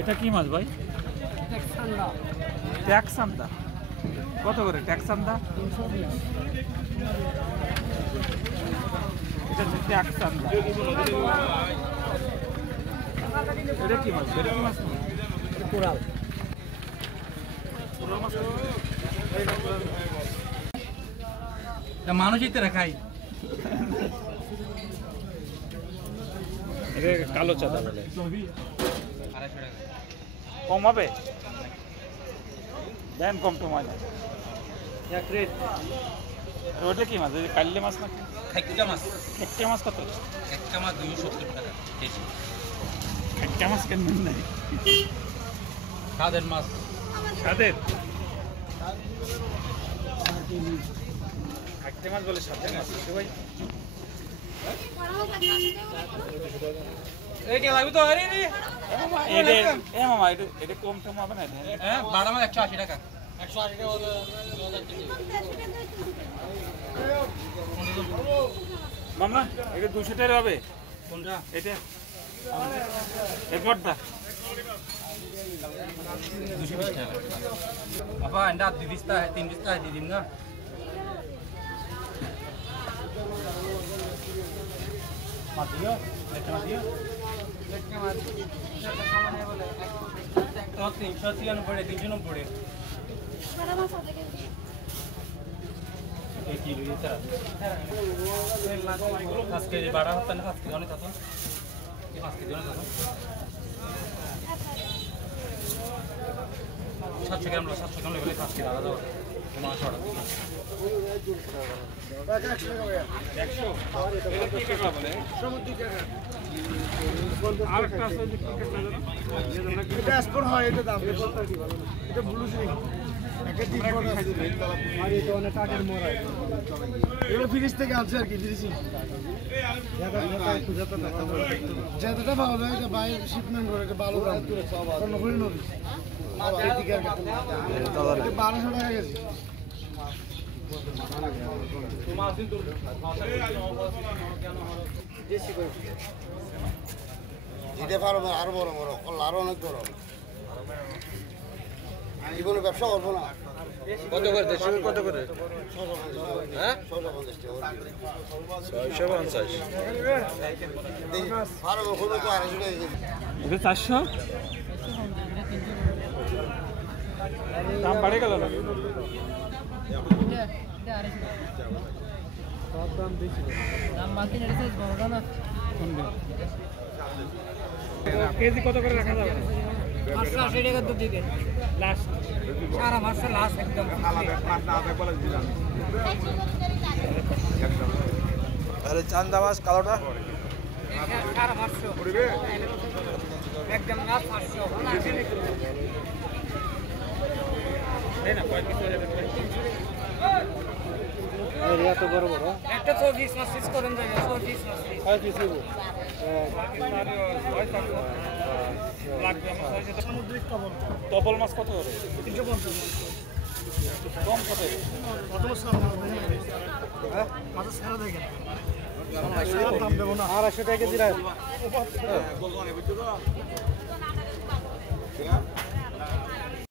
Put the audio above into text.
এটা কি মাছ ভাই? ট্যাক্সান্দা। কত করে ট্যাক্সান্দা? এটা হচ্ছে ট্যাক্সান্দা। এটা কি মাছ? এটা কি মাছ? কোরাল। মানুষই তো খাই। কালো চাঁদা কম হবে, দেন কম তো মজা। ওটা কি মাছ? কাল্লে মাছ নাকি? খেটকা মাছ। খেটকা মাছ কত? খেটকা মাছ 270 টাকা কেজি। খেটকা মাছ কেন নাই? সাদের মাছ। সাদের? খেটকা মাছ বলে সাদের মাছ ভাই? লাগবে তো? এটা কম টম হবে না? হ্যাঁ, বাড়া মাছ 180 টাকা। মামা এটা 200 টাকা হবে। কোনটা? এটা এরপরটা 220 টাকা। বাবা এন্ডা 2 পিস্তা 3 পিস্তা দিয়ে দিন না। মাটিও একটা মাটিও একটা মাছ একটা সামনে বলে তো 390 পড়ে 390 পড়ে বড় মাছ আছে কি এই কিলো এটা আজকে বাড়া হচ্ছে না আজকে অনেক আছে এই আজকে দিন আছে 700 গ্রাম বলে আজকে দাদা দাও তোমার ছড়া 100 এটা কি টাকা বলে? সমুদ্র টাকা। আর একটা আছে যে কি টাকা জানো? এটা স্পোর্ট হয়, এটা দাম এটা ব্লু সিং একটা ডিপ কোড আছে আর এটা অনেক টাকার মোড়া এগুলো ফ্রিজ থেকে আনছে আর কি ফ্রিজিং যেটা ভালো লাগে এটা বাই শিপমেন্ট করে এটা ভালো দাম অন্য করে নবি এদিকে আর 1200 টাকা গেছে দিতে পারবো আরো বড় বড় আরো অনেক বড় জীবনে ব্যবসা করবো না কত করে দেশি কত করে হ্যাঁ 650 পারবো হলো তো 250 টাকা এটা 400 দাম বাড়ে গেল না কেজি কত করে রাখা যাবে? 580 টাকা তো দিবেন লাস্ট সারা মাসে লাস্ট একদম আরে চান্দা মাছ কালোটা সারা 500 পড়বে একদম লাস্ট 500 এই না কয় কিছু এত বড় বড় একটা 24 মাস করেন যায় 24 মাস কয় পিস দেব? সামুদ্রিক তপল মাছ কত করে? 350 কম কত? কত মাছ হ্যাঁ মাছ ছাড়া দেখেন দাম দেবো না 250 টাকা কেজি রাখ